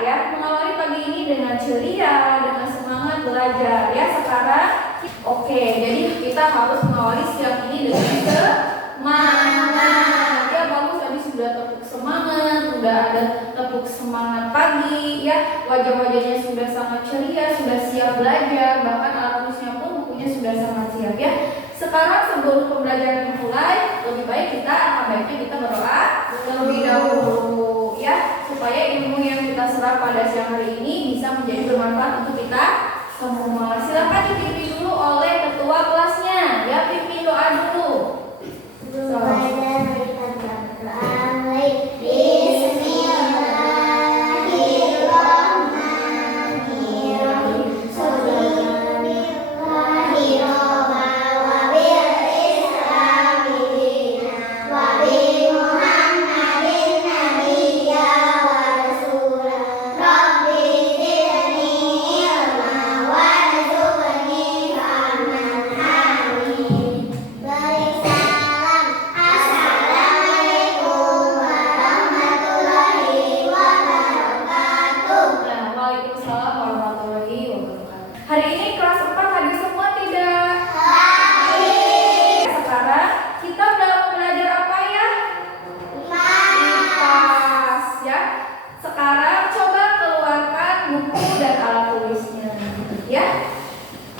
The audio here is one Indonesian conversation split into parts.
ya, mengawali pagi ini dengan ceria, dengan semangat belajar ya. Sekarang oke, jadi kita harus mengawali siang ini dengan semangat. Ya bagus, tadi sudah tepuk semangat, sudah ada tepuk semangat pagi ya. Wajah-wajahnya sudah sangat ceria, sudah siap belajar, bahkan alat tulisnya pun bukunya sudah sangat siap ya. Sekarang sebelum pembelajaran dimulai, lebih baik kita berdoa terlebih dahulu ya, supaya ilmu yang kita serap pada siang hari ini bisa menjadi bermanfaat untuk kita semua. Silakan dipimpin dulu oleh ketua kelasnya ya, pimpin doa dulu. Hari ini kelas 4 hadir semua tidak? Hadir. Sekarang kita dalam belajar apa ya? IPAS ya. Sekarang coba keluarkan buku dan alat tulisnya ya.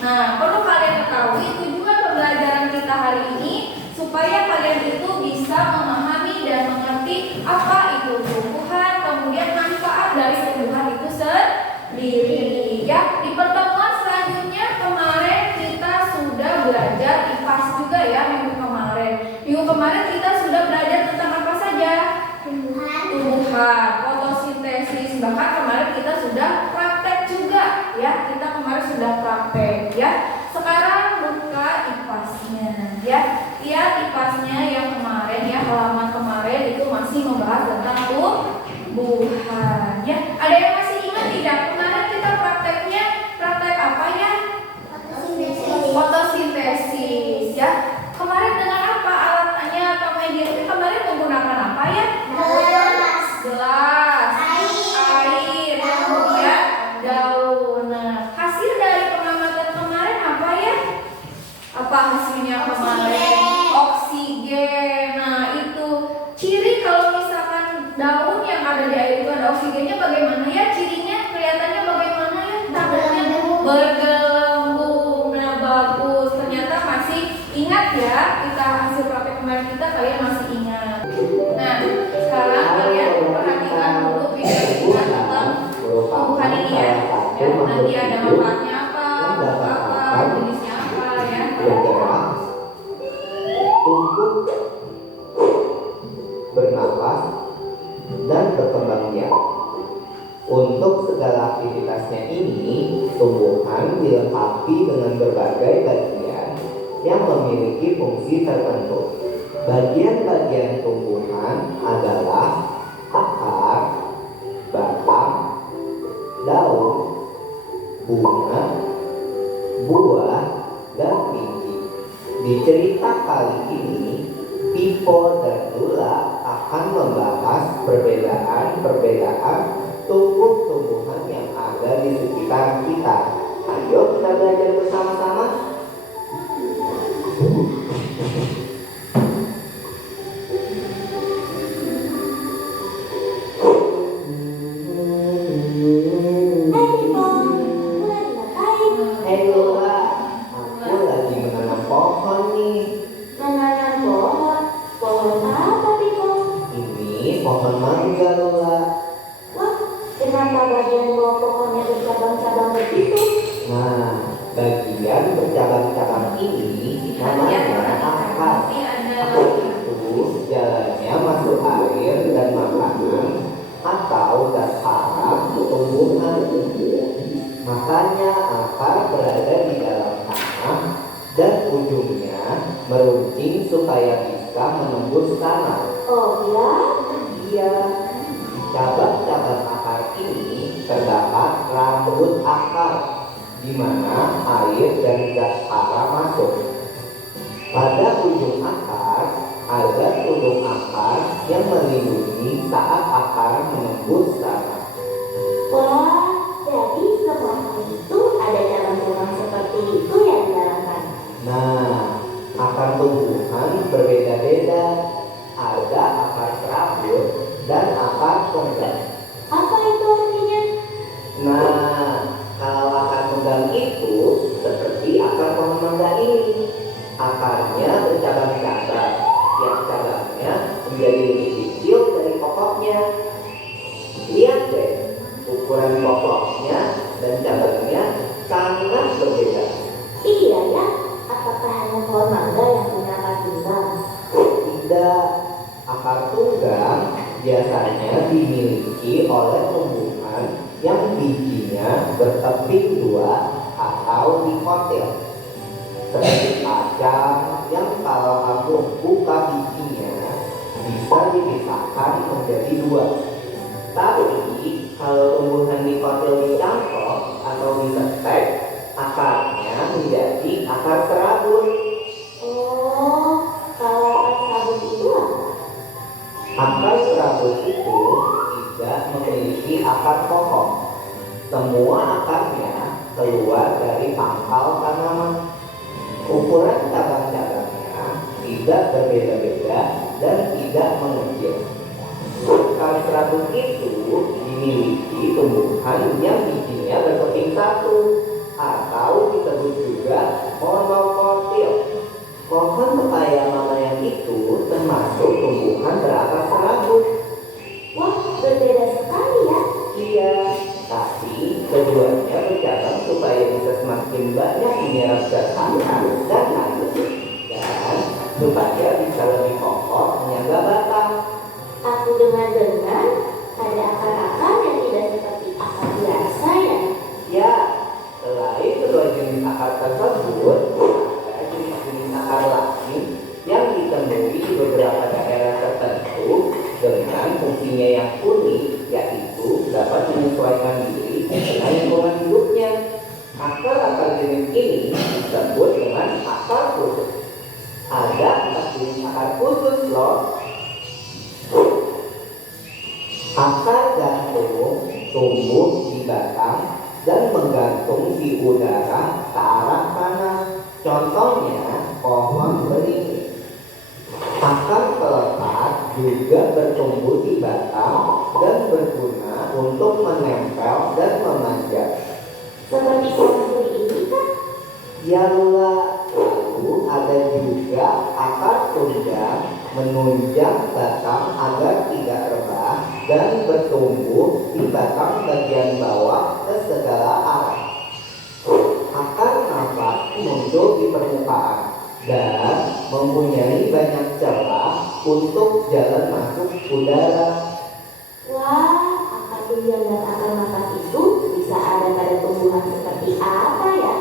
Nah, perlu kalian ketahui tujuan pembelajaran kita hari ini supaya kalian itu bisa memahami dan mengerti apa itu tumbuhan, kemudian manfaat dari tumbuhan itu sendiri ya. Di pertemuan selanjutnya kemarin kita sudah belajar IPAS juga ya, minggu kemarin. Minggu kemarin kita sudah belajar tentang apa saja? Tumbuhan, fotosintesis. Bahkan kemarin kita sudah praktek juga ya. Kita kemarin sudah praktek ya. Sekarang buka IPAS-nya ya. Lihat IPAS-nya yang kemarin ya, halaman kemarin itu masih membahas tentang tumbuhan ya. Ada yang masih ingat tidak? Kemarin kita prakteknya praktek apa ya? Fotosintesis ya. Kemarin dengan apa alatnya atau medianya? Kemarin menggunakan apa ya? Gelas, air, kemudian daun. Nah, hasil dari pengamatan kemarin apa ya? Apa hasilnya kemarin? Oksigen. Nah, itu ciri kalau misalkan daun yang ada di air itu ada oksigennya bagaimana ya? Cirinya kelihatannya bagaimana ya? Tandanya bergelembung. Nah, bagus. Ternyata masih ingat ya, kita hasil praktek kemarin kita kalian masih ingat. Nah, sekarang kalian perhatikan dulu video kita tentang tumbuhan ini ya. Ya, nanti ada manfaatnya apa, jenisnya apa ya. Tumbuh, bernapas, dan berkembang biak. Untuk segala aktivitasnya ini, tumbuhan dilengkapi dengan berbagai bagian yang memiliki fungsi tertentu. Bagian-bagian tumbuhan adalah akar, batang, daun, bunga, buah, dan biji. Di cerita kali ini, Pipo dan Lula akan membahas perbedaan-perbedaan tumbuh-tumbuhan yang ada di sekitar kita. Ayo kita belajar bersama-sama. Hai Lula, aku lagi menanam pohon nih. Menanam pohon? Pohon apa, Pipo? Ini pohon mangga Lula. Wah, kenapa bagian bawah pohonnya bercabang-cabang begitu? Nah, bagian bercabang-cabang ini namanya akar. Akar itu jalannya masuk air dan makanan atau gas harap tumbuhan. Makanya akar berada di dalam tanah dan ujungnya meruncing supaya bisa menembus tanah. Oh ya? Iya, di cabang-cabang akar ini terdapat rambut akar, di mana air dan gas hara masuk. Pada ujung akar ada tudung akar yang melindungi saat akar menembus tanah. Wah, jadi semua hal itu ada cabang-cabang seperti itu yang dijalankan. Nah, akar tumbuhan berbeda-beda. Ada akar serabut dan akar tunggal. Apa itu artinya? Nah, kalau akar tunggal itu seperti akar pohon mangga ini. Akarnya bercabang-cabang, yang cabangnya menjadi lebih kecil dari pokoknya. Lihat deh, ukuran pokoknya dan cabangnya sangat berbeda. Iya ya, apakah hanya pohon mangga yang punya akar tunggal? Tidak, akar tunggal biasanya dimiliki oleh tumbuhan yang bijinya berteping dua atau dikotil. Seperti kacang yang kalau kamu buka bijinya bisa dipisahkan menjadi dua. Tapi kalau tumbuhan dikotil dicangkok atau disetek, akarnya menjadi akar serabut. Oh, kalau akar serabut itu apa? Akar serabut itu tidak memiliki akar pokok. Semua akarnya keluar dari pangkal tanaman. Ukuran cabang-cabangnya tidak berbeda-beda dan tidak mengecil. Akar serabut itu dimiliki tumbuhan yang bijinya berkeping satu atau disebut juga monokotil. Pohon pepaya mamayan itu termasuk tumbuhan berakar serabut. Wah, berbeda sekali ya. Iya, tapi keduanya bercabang supaya bisa semakin banyak menyerap zat pangan dan air dan supaya bisa lebih kokoh menyangga batang. Aku dengar-dengar ada akar-akar yang tidak seperti akar biasa ya. Ya, selain kedua jenis akar tersebut, ada jenis-jenis akar lain yang ditemui di beberapa daerah tertentu dengan fungsinya yang unik, yaitu dapat menyesuaikan diri dengan lingkungan hidupnya. Akar-akar jenis ini disebut dengan akar khusus. Ada 4 jenis akar khusus loh. Akar gantung tumbuh di batang dan menggantung di udara ke arah tanah. Contohnya pohon beringin. Akar pelekat juga bertumbuh di batang dan berguna untuk menempel dan memanjat. Seperti pohon suri ini kan? Ya Lula, lalu ada juga akar tunggal menunjang batang agar tidak rebah dan bertumbuh di batang bagian bawah ke segala arah. Akar nafas muncul di permukaan dan mempunyai banyak celah untuk jalan masuk udara. Wah, akar tunggal dan akar nafas itu bisa ada pada tumbuhan seperti apa ya?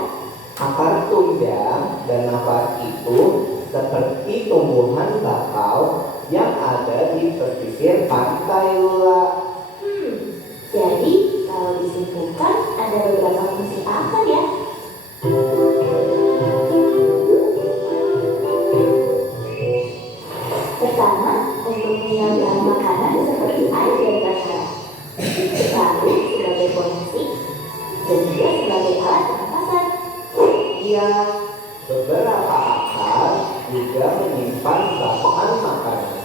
Akar tunggal dan nafas itu seperti tumbuhan bakau yang ada di pesisir pantai Lula. Jadi kalau disimpulkan ada beberapa fungsi akar ya? Pertama, untuk menyiapkan makanan seperti air dan rasa. Lalu sebagai fungsi dan juga sebagai alat pernapasan. Iya, beberapa akar juga menyimpan bahan makanan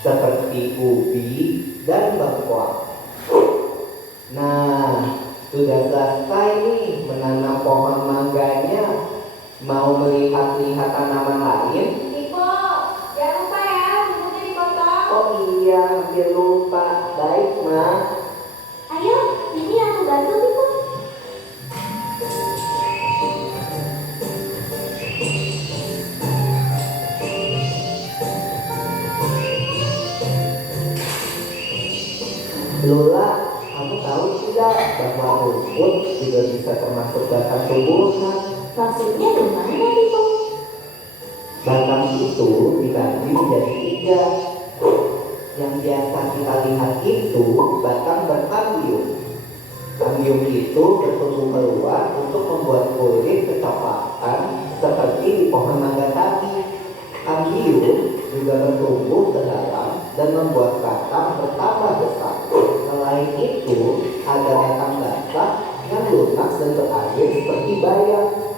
seperti ubi dan bengkoang. Nah, sudah selesai nih menanam pohon mangganya. Mau melihat-lihat tanaman lain? Ibu, jangan lupa ya, bumbunya dipotong. Oh iya, hampir lupa. Baik, Ma. Ayo, ini aku bantu Ibu. Lula, kamu tahu tidak bahwa rumput juga bisa termasuk batang tumbuhan? Maksudnya gimana Ibu? Batang itu dibagi menjadi 3. Yang biasa kita lihat itu batang berkambium. Kambium itu bertumbuh keluar untuk membuat kulit kecoklatan seperti di pohon mangga tadi. Kambium juga bertumbuh ke dalam dan membuat batang bertambah besar. Selain itu, ada batang basah yang lunak dan berair seperti bayam.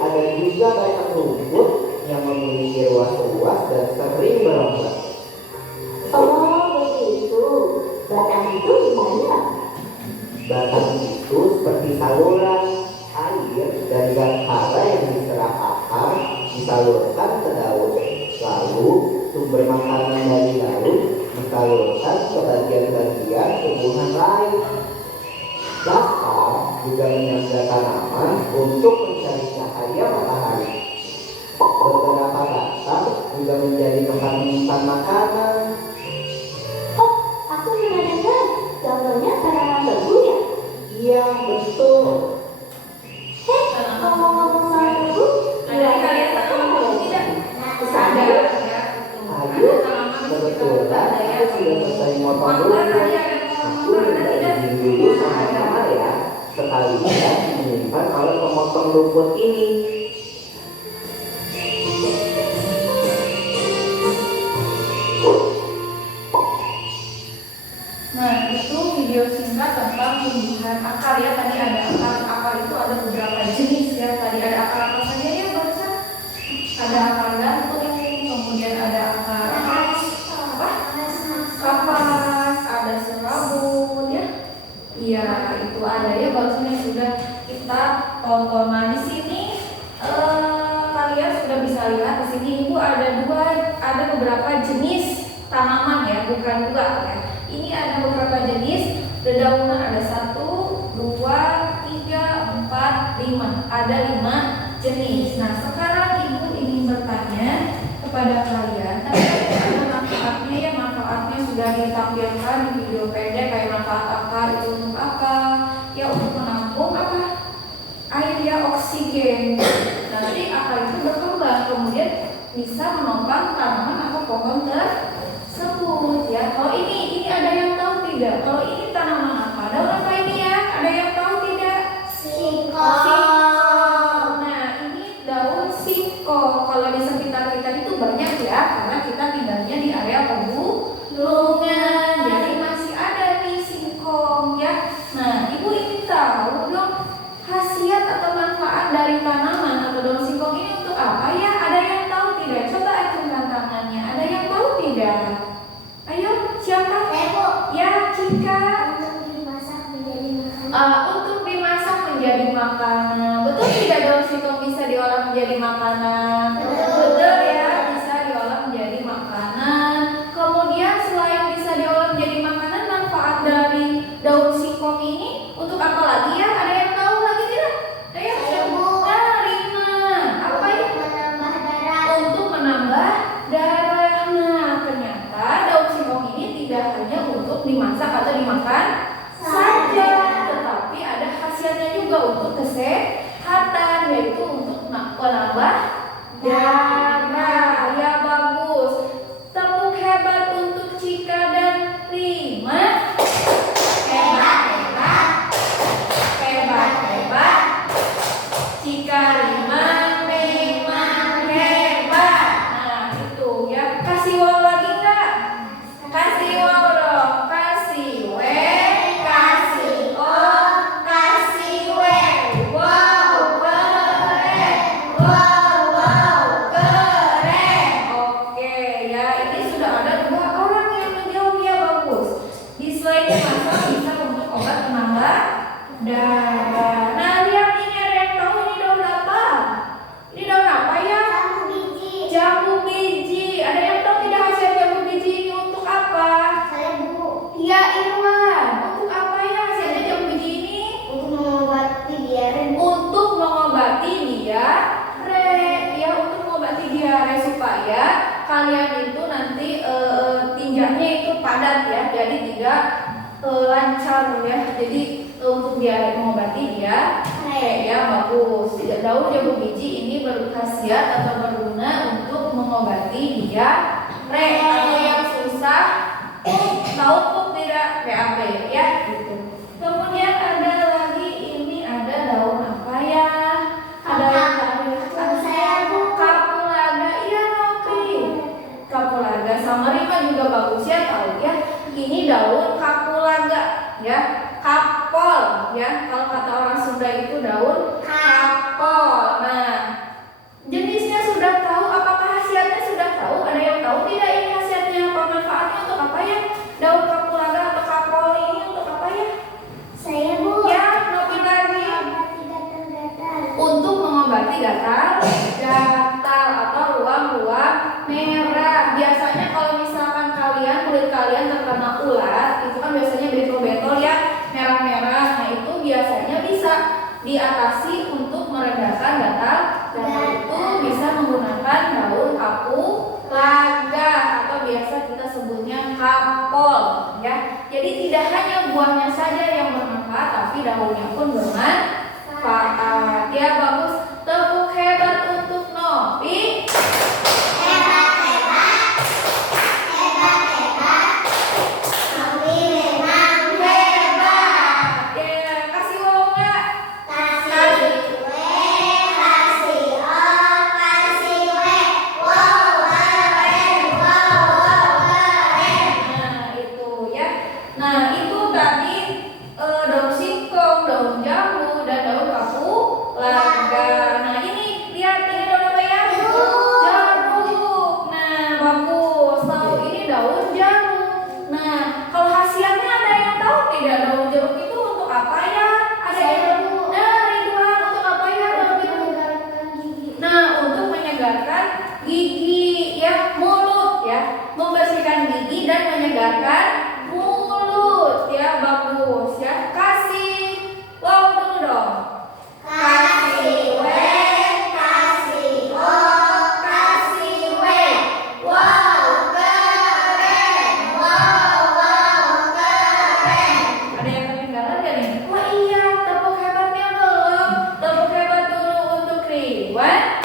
Ada juga batang rumput yang memiliki ruas-ruas dan sering berombak. Oh, begitu. Batang itu gimana? Batang itu seperti saluran air dan gas hara yang diserap akar disalurkan ke daun. Lalu sumber makanan dari daun disalurkan ke bagian-bagian tumbuhan lain. Batang juga menyangga tanaman untuk mencari cahaya matahari. Beberapa batang juga menjadi tempat menyimpan makanan. Oh, aku pernah dengar. Contohnya tanaman tebu ya? Iya, betul. Hei, ngomong-ngomong soal tebu, Ada yang kalian tahu atau tidak? Ada Ada. ya. Ayo, Ada tanaman kebetulan ada ya. aku sudah selesai motong Mangga rumput. tadi ada Aku mangga ada minta tidak? izin dulu sama mama ya, sekalian menyimpan alat pemotong rumput ini. Nah, itu video singkat tentang tumbuhan akar ya. Tadi ada akar itu ada beberapa jenis ya. Tadi ada akar apa saja ya barusan? Ada akar gantung, kemudian ada akar apa? Kapas, ada serabut ya. Iya, itu ada ya barusan yang sudah kita tonton. Nah, di sini kalian sudah bisa lihat di sini Ibu ada beberapa jenis tanaman ya, bukan dua ya. Ini ada beberapa jenis dedaunan, ada 1, 2, 3, 4, 5. Ada 5 jenis. Nah, sekarang Ibu ingin bertanya kepada kalian, tapi ada manfaatnya ya, manfaatnya sudah ditampilkan di video pendek kayak manfaat akar itu untuk apa? Ya untuk menampung apa? Air ya, oksigen. Nanti akar itu berkembang, kemudian bisa menopang tanaman atau pohon tersebut ya. Kalau ini ada yang tahu tidak? Kalau ini tanaman apa? Daun apa ini ya? Ada yang tahu tidak? Singkong. Nah, ini daun singkong. Kalau di sekitar kita itu banyak ya, karena kita tinggalnya di area pegunungan. Jadi masih ada nih singkong ya. Nah, Ibu ingin tahu dong khasiat atau manfaat dari tanaman atau daun singkong ini untuk apa ya? Ada yang tahu tidak? Coba acungkan tangannya. Ada yang tahu tidak? Ayo, siapa? Ya, Cika. Untuk dimasak menjadi makanan. Betul tidak daun singkong bisa diolah menjadi makanan? Betul ya, bisa diolah menjadi makanan. Kemudian selain bisa diolah menjadi makanan, manfaat dari daun singkong ini untuk apa lagi ya? Ada yang tahu lagi tidak? Ayo. Nah, Rina. Apa ya? Untuk menambah darah. Nah, ternyata daun singkong ini tidak hanya untuk dimasak atau dimakan saja, tetapi ada khasiatnya juga untuk kesehatan, yaitu untuk menambah darah. Ya, bagus. Tepuk hebat untuk Cika dan Rima. Hebat. Cika, Rima hebat. Nah, itu ya. Kasih wow lagi enggak? Kasih wow dong. Kasih W, kasih O, kasih W. Wow, keren. Wow, keren. Oke ya, ini sudah ada 2 orang yang menjawab ya, bagus. Di slide masa bisa untuk obat penambah darah. Nah, lihat ini ada yang tahu ini daun apa? Ini daun apa ya? Jambu biji. Ada yang tahu tidak khasiat jambu biji ini untuk apa? Ya, Irwan. Untuk apa ya khasiatnya jambu biji ini? Untuk mengobati diare. Ya, untuk mengobati diare supaya kalian itu nanti tinjaknya itu padat ya, jadi tidak lancar ya. Jadi untuk diare mengobati diare ya, bagus. Daun jambu biji ini berkhasiat atau berguna untuk mengobati diare atau yang susah tahu pup tidak PAP ya gitu. Kemudian ada lagi, ini ada daun apa ya? Ada yang tahu? Kapulaga. Iya, Nopi. Kapulaga sama Rima juga bagus ya tahu ya. Ini daun kapulaga. ya, kapol ya. Kalau kata orang Sunda itu daun kapol. Nah, jenisnya sudah tahu, apakah khasiatnya sudah tahu? Ada yang tahu tidak ini khasiatnya apa, manfaatnya untuk apa ya? Daun kapulaga atau kapol ini untuk apa ya? Saya Bu. Ya, lebih lagi untuk mengobati gatal atau ruam-ruam merah. Biasanya kalau misalkan kulit kalian terkena ulat, itu kan biasanya bentol-bentol ya merah-merah. Nah, itu biasanya bisa diatasi untuk meredakan gatal. Itu bisa menggunakan daun kapulaga atau biasa kita sebutnya kapol ya. Jadi tidak hanya buahnya saja yang bermanfaat, tapi daunnya pun bermanfaat. Ya, bagus. Tepuk hebat untuk Novi. Gigi ya, mulut ya, membersihkan gigi dan menyegarkan mulut ya, bagus ya. Kasih wow dulu dong. Kasih we, kasih o, kasih we. Wow keren, wow keren. Ada yang ketinggalan gak nih? Wah iya, tepuk hebatnya belum. Tepuk hebat dulu untuk Riwan.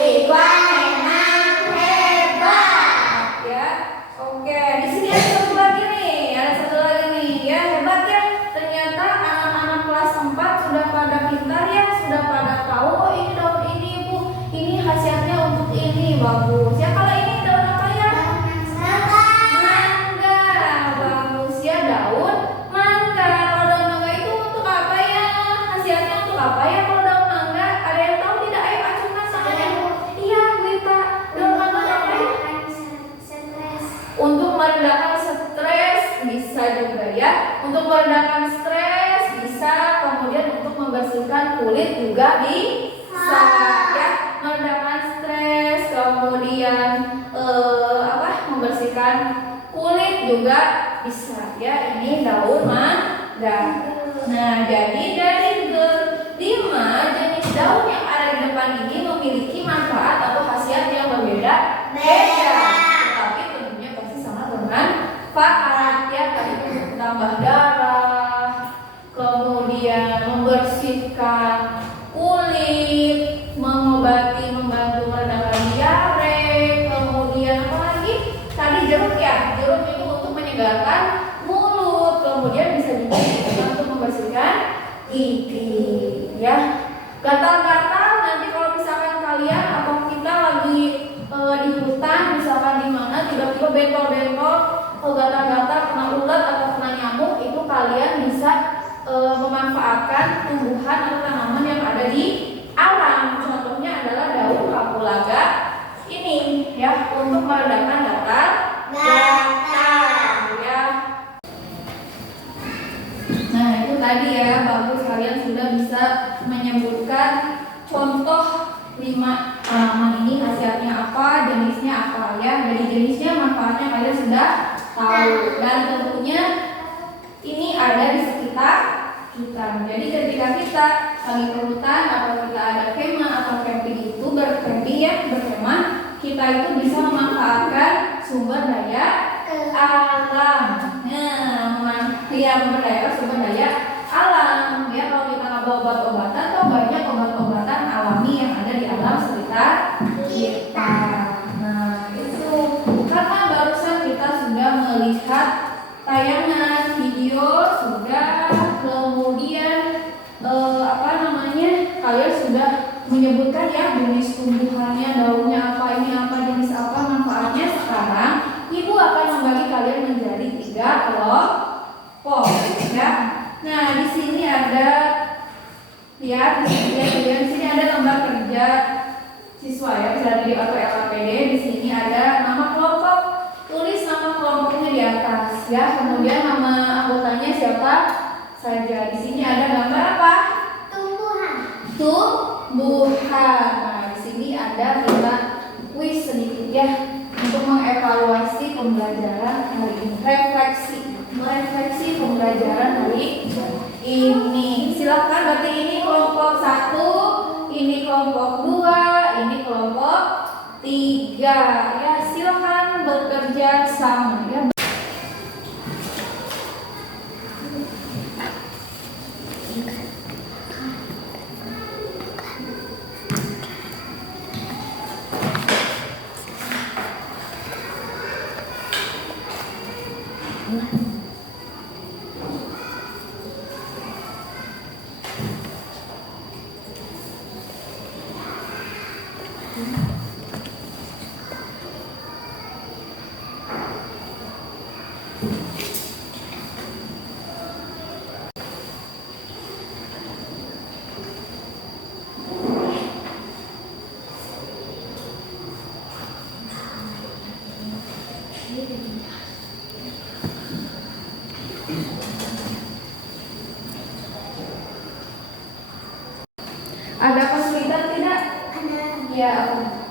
Ridwan memang hebat ya. Oke, di sini ada satu lagi nih, ya, hebat ya. Ternyata anak-anak kelas 4 sudah pada pintar ya, sudah pada tahu oh ini daun ini Bu, ini khasiatnya untuk ini, bagus ya. Kalau ini daun apa ya? Mangga, bagus ya, daun mangga. Kalau daun mangga itu untuk apa ya? Khasiatnya untuk apa ya kalau daun mangga? Ada yang tahu tidak? Ayo acungkan tangannya. Iya, Wita. Daun mangga apa ya? Untuk meredakan stres bisa juga ya. Untuk meredakan stres bisa, kemudian untuk membersihkan kulit juga bisa ya. Meredakan stres, kemudian membersihkan kulit juga bisa ya. Ini daun mangga. Nah, jadi dari 5 jenis daun yang ada di depan ini memiliki manfaat atau khasiat yang berbeda-beda. Tetapi tentunya pasti sangat bermanfaat ya. Tadi untuk menambah darah, kemudian membersihkan kulit, membantu meredakan diare, kemudian apa lagi? Tadi jeruk ya. Jeruk itu untuk menyegarkan mulut, kemudian bisa juga untuk membersihkan gigi ya. Gatal-gatal nanti kalau misalkan kalian atau kita lagi di hutan misalkan di mana tiba-tiba bentol-bentol, gatal-gatal kena ulat atau kena nyamuk, itu kalian bisa memanfaatkan tumbuhan atau tanaman yang ada di alam. Contohnya adalah daun kapulaga ini ya, untuk meredakan gatal ya. Nah, itu tadi ya, bagus kalian sudah bisa menyebutkan contoh 5 tanaman ini khasiatnya apa, jenisnya apa ya. Jadi jenisnya, manfaatnya kalian sudah tahu dan tentunya ini ada di sekitar kita. Jadi ketika kita lagi ke hutan atau kita ada kemah atau camping itu berkemah, kita itu bisa memanfaatkan sumber daya alam. Memperdayakan sumber daya alam ya. Kalau kita nggak bawa obat-obatan, atau banyak obat-obatan alami yang ada di alam sekitar kita. Nah, itu karena barusan kita sudah melihat tayangan video sudah, kemudian kalian sudah menyebutkan ya jenis tumbuhannya, daunnya apa, ini apa, jenis apa, manfaatnya. kerja siswa ya, bisa di atau LAPD. Di sini ada nama kelompok, tulis nama kelompoknya di atas ya. Kemudian nama anggotanya siapa saja. Di sini ada gambar apa? Tumbuhan. Tumbuhan. Nah, di sini ada kita kuis sedikit ya untuk mengevaluasi pembelajaran hari ini. Merefleksi pembelajaran hari ini. Silakan, berarti ini kelompok 1, ini kelompok 2, ini kelompok 3 ya. Silakan bekerja sama ya. Ada kesulitan tidak? Ada. Ya, apa?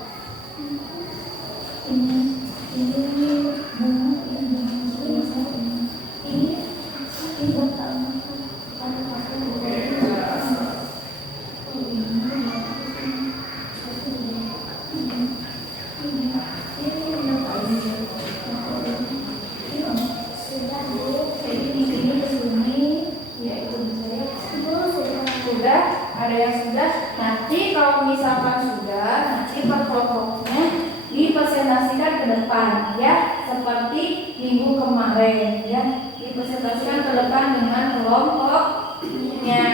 Sudah, ada yang sudah. Nanti kalau misalkan sudah, nanti per kelompoknya dipresentasikan ke depan ya, seperti minggu kemarin ya, dipresentasikan ke depan dengan kelompoknya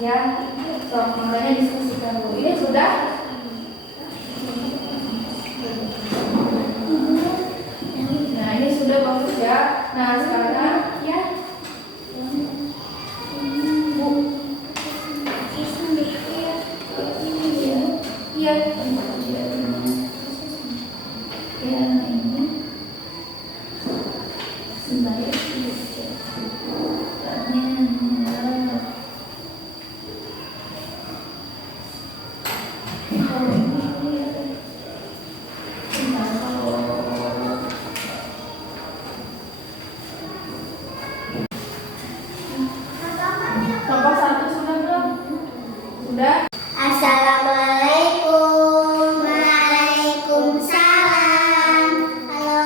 ya. So, makanya diskusikan dulu. Ini sudah. Nah, ini sudah bagus ya. Nah, sekarang ya. Iya. Ya, ini. Sebentar ya. Kelompok 1 sudah belum? Sudah? Assalamualaikum. Waalaikumsalam. Halo,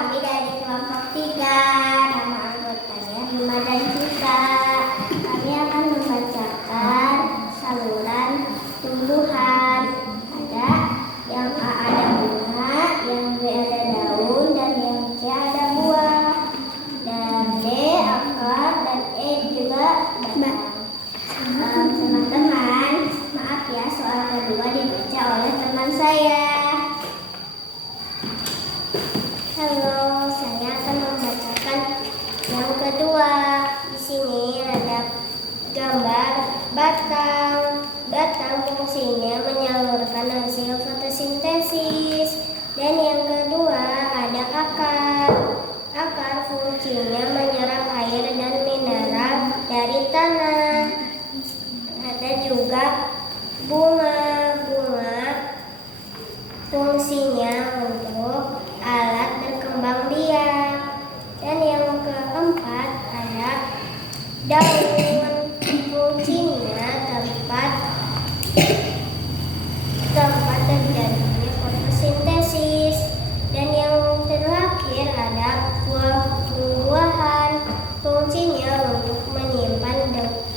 kami dari kelompok 3. Nama anggotanya Bima dan Cika. Kami akan membacakan saluran tumbuhan. Ada yang A ada bunga, yang B ada daun, dan yang C ada buah. Dan D akar, dan E juga batang. Teman-teman, maaf ya, soal kedua dibaca oleh teman saya. Halo, saya akan membacakan yang kedua. Di sini ada gambar batang. Batang fungsinya menyalurkan hasil fotosintesis. Dan yang kedua ada akar. Akar fungsinya menyerap air dan mineral dari tanah. Ada juga bunga. Bunga fungsinya untuk alat berkembang biak. Dan yang keempat ada daun. Fungsinya tempat terjadinya fotosintesis. Dan yang terakhir ada buah-buahan. Fungsinya untuk menyimpan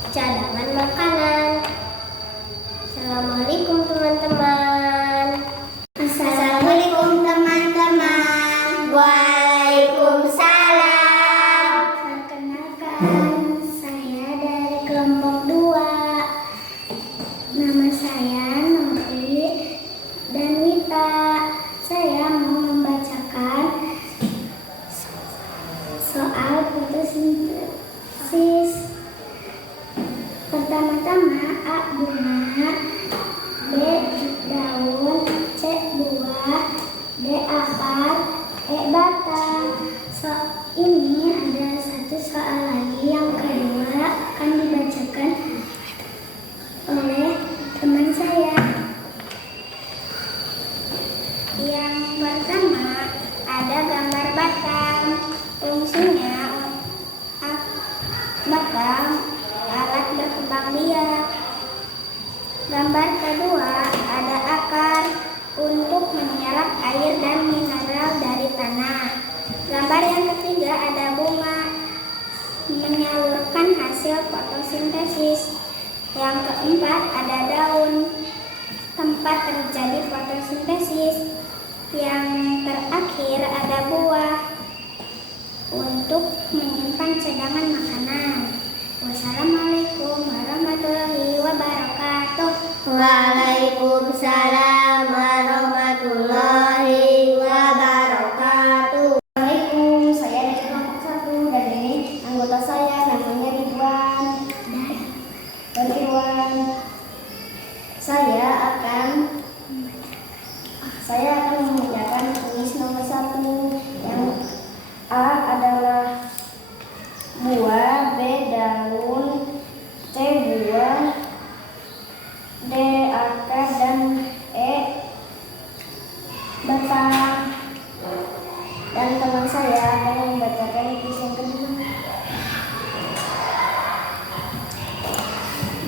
cadangan makanan. Assalamualaikum teman-teman. Assalamualaikum teman-teman. Waalaikumsalam. Perkenalkan, saya dari kelompok 2. Nama saya Nuri dan Wita. Saya mau membacakan soal fotosintesis. Pertama-tama A bunga, B batang. Ini ada satu soal lagi, yang kedua akan dibacakan oleh teman saya. Yang pertama ada gambar batang. Fungsinya batang alat berkembang biak. Gambar kedua ada akar untuk menyerap air dan mineral dari tanah. Gambar yang ketiga ada bunga menyalurkan hasil fotosintesis. Yang keempat ada daun, tempat terjadi fotosintesis. Yang terakhir ada buah untuk menyimpan cadangan makanan. Wassalamualaikum warahmatullahi wabarakatuh. Waalaikumsalam warahmatullahi wabarakatuh. Assalamualaikum, saya dari kelompok 1 dan ini anggota saya namanya Ridwan. Saya akan mengerjakan tulis nomor 1. Yang A adalah buah, B daun, C buah, D akar, dan E batang. Dan teman saya akan membacakan tulis yang kedua.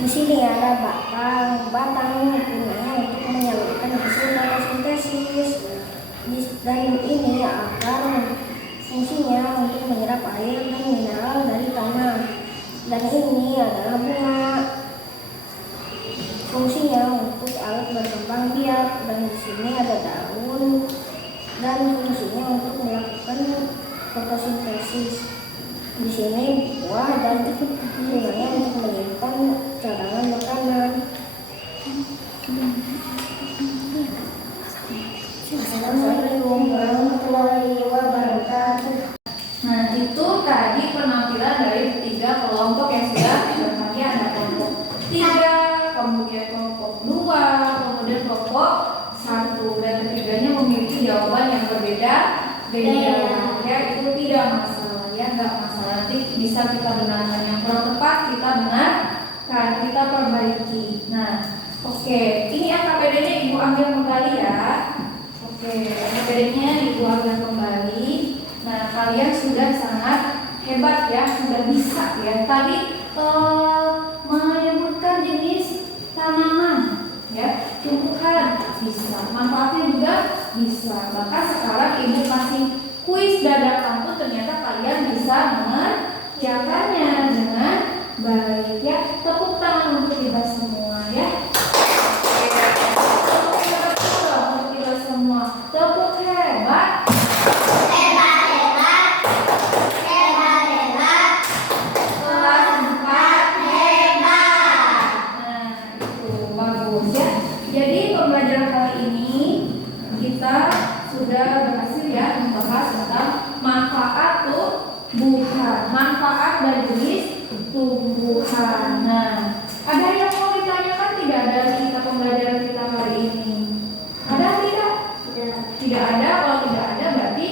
Di sini ada batang. Batang gunanya untuk menyalurkan hasil fotosintesis. Dan ini akar, fungsinya untuk menyerap air dan mineral dari tanah. Dan ini adalah bunga, fungsinya untuk alat berkembang biak. Dan di sini ada daun, dan fungsinya untuk melakukan fotosintesis. Di sini buah, dan gunanya untuk menyimpan cadangan makanan. Assalamualaikum warahmatullahi wabarakatuh. Nah, itu tadi penampilan dari 3 kelompok yang sudah berbagi. Ada kelompok 3, kemudian kelompok 2, kemudian kelompok 1, dan ketiganya memiliki jawaban yang berbeda. Ya, itu tidak masalah, ya nggak masalah. Nanti bisa kita benarkan, yang kurang tepat kita benarkan, kita perbaiki. Nah, oke, ini AKPD-nya Ibu ambil kembali ya. Oke, AKPD-nya Ibu ambil kembali. Nah, kalian sudah sangat hebat ya, sudah bisa ya. Tadi menyebutkan jenis tanaman, ya, tumbuhan bisa, manfaatnya juga bisa. Bahkan sekarang Ibu kasih kuis dadakan tuh, ternyata kalian bisa mengerjakannya dengan baik ya. Tepuk tangan untuk kita semua ya. Tepuk hebat untuk kita semua. Tepuk hebat. Kelas 4 hebat. Nah, itu bagus ya. Jadi pembelajaran kali ini kita sudah berhasil ya membahas tentang manfaat tumbuhan, manfaat dari jenis tumbuhan. Nah, ada yang mau ditanyakan tidak dari kita pembelajaran kita hari ini? Ada tidak? Tidak ada. Kalau tidak ada berarti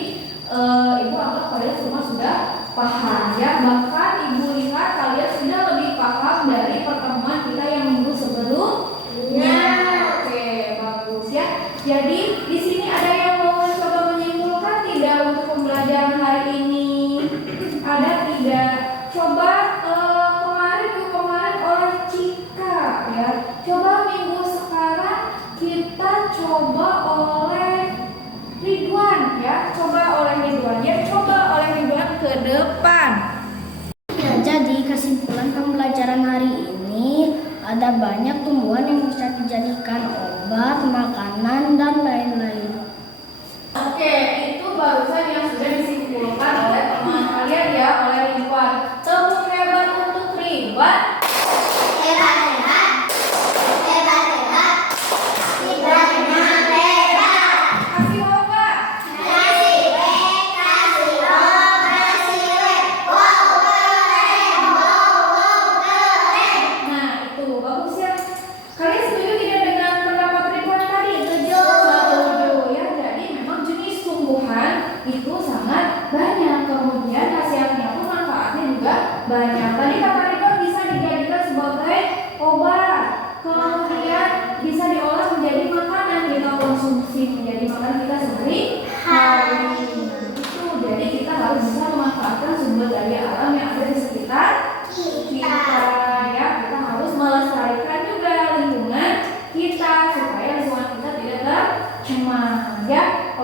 Ibu anggap kalian semua sudah paham ya. Bahkan Ibu lihat kalian sudah lebih paham dari pertemuan kita yang minggu sebelumnya. Oke, bagus ya. Jadi di sini ada yang mau coba menyimpulkan tidak untuk pembelajaran hari ini? Ada tidak? Coba kemarin oleh Cika ya. Coba minggu sekarang kita coba oleh Ridwan.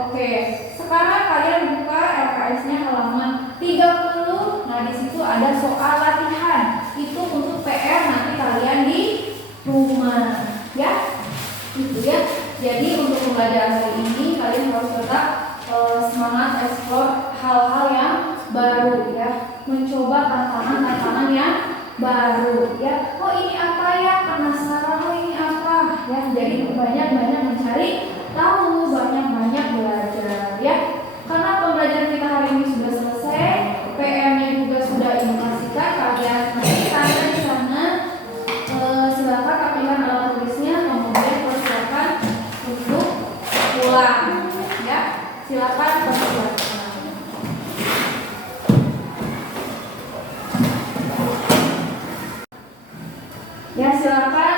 Oke, sekarang kalian buka LKS-nya halaman 30. Nah, di situ ada soal latihan. Itu untuk PR nanti kalian di rumah, ya. Itu ya. Jadi untuk pembelajaran hari ini kalian harus tetap semangat eksplor hal-hal yang baru ya, mencoba tantangan-tantangan yang baru ya. Oh ini apa ya, penasaran, oh ini apa ya. Jadi banyak-banyak mencari tahu, banyak-banyak belajar ya. Karena pembelajaran kita hari ini sudah selesai, PM-nya juga sudah indikasikan, kalian nanti tanya di sana. Silakan rapikan alat tulisnya, kemudian persilakan untuk pulang ya. Silakan persilakan. Ya silakan